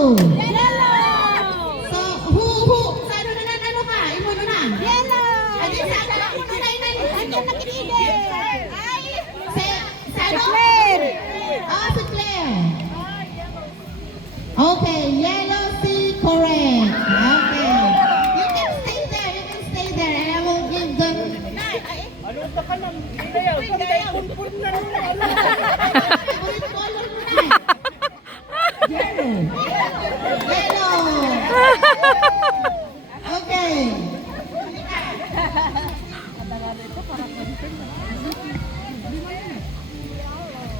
Yellow. Yellow! So, who? Sa ano na ano ka? Imo na na. Yellow! Ano sa ano ako na inay? Ano nakikinig? Ay! Sa ano? Claire! Si Claire. Okay, yellow C, correct. Okay. You can stay there. You can stay there. And I will give them. Ano ba ka nang? Kaya, pantay punpun na nung ano. Favorite color mo na. Yellow. Yellow. Okay.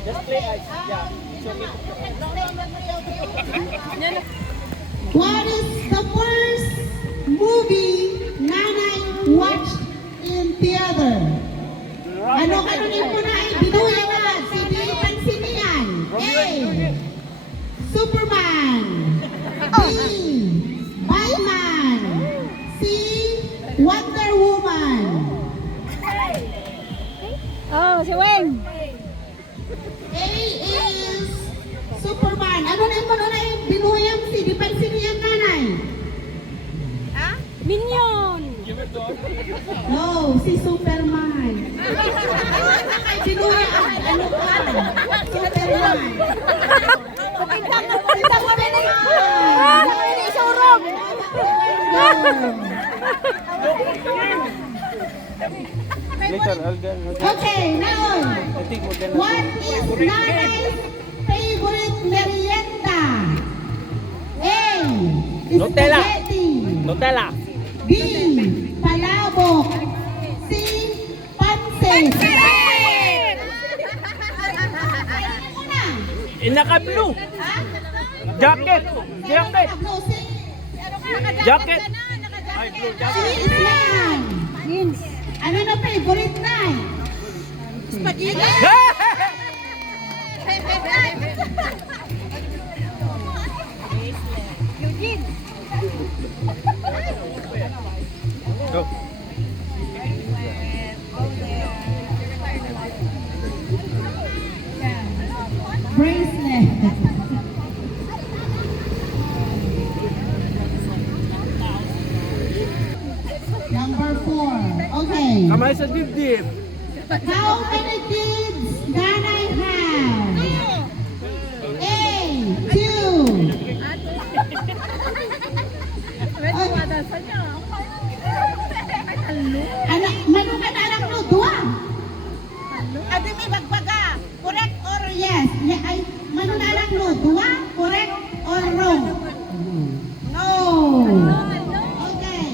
Just play ice. Yeah. It's okay. What is the first movie Nanay watched in theater? Ano kanunin mo na ay binuhay na? Sige, pansinian. A. Superman. B. Batman. C. Wonder Woman. Oh, si Weng! A is Superman. Ano na yung na yung binuhay ang si? Di pansinian nanay. Minion! No, si Superman. Ay, binuhay ang ano ka? Superman. Pagkintang kami na yun! Kami na isurog! Later, I'll get. Okay, now, I think we're gonna. what is Nanay's favorite merienda? A. Nutella. Spaghetti. Nutella. B. Palabok. C. Pansit. Naka-blue. Jacket. Jacket. No, C. Jacket. Ay, blue C jacket. is man. Jeans! Ano na favorite na? Spaghetti! Eugene! Go. Bracelet. Number 4. Okay. Kamay sa dibdib. How many kids Nanay have? A. 2. Anak, manungan anak no, dua. Adi may bagbaga! Correct or Yes. Yeah, ay, manungan anak no, dua, correct or wrong? No. Okay.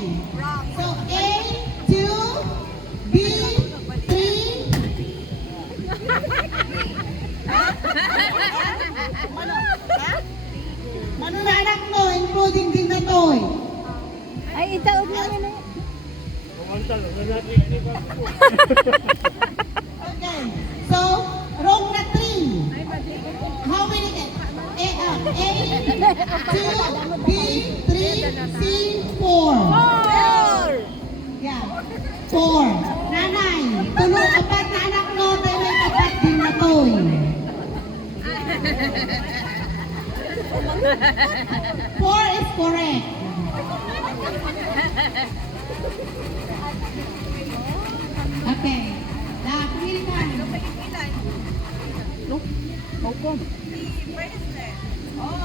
So A, 2, B, 3. Manungan anak no, including din na toy. Ay, itaog namin na Okay. So, wrong na 3. How many? A, 2, B, 3, C, 4. Yeah. 4. Nanay, tulong apat na anak no, tayo may apat din na toy. 4 is correct. Okay. Pumili ka.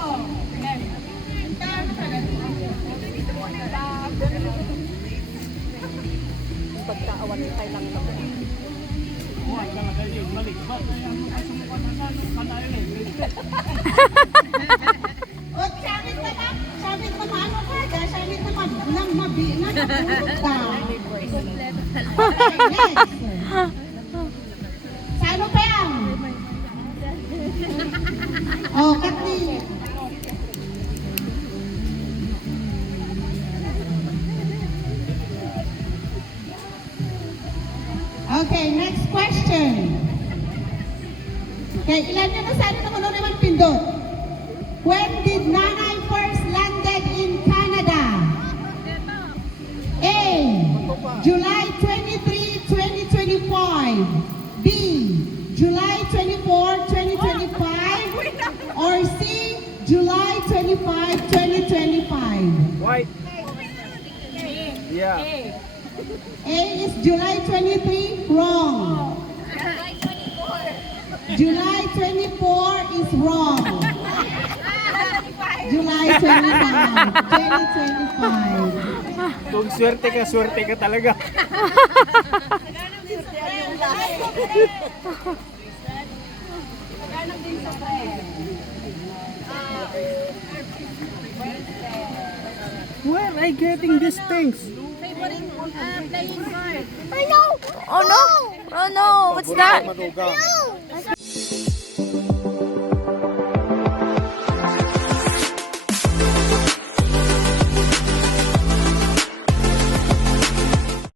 Oh. pagkaawan kay lang naman. O, sabit na ano ka, sabit na nang mabi na napunta. Okay, next. Sa ano pa yan? Oh, Katni. Okay, next question. Okay, ilan nyo na sana naman naman pindot? When did Nanay first landed in Canada? A. July 23, 2025. B. July 24, 2025. Or C. July 25, right? Yeah. A is July 23, wrong. July 24 is wrong. July 25, 2025. Kung swerte ka talaga. Where are I getting these things? Playing card. I know. Oh no. Oh no. What's that? Madugang.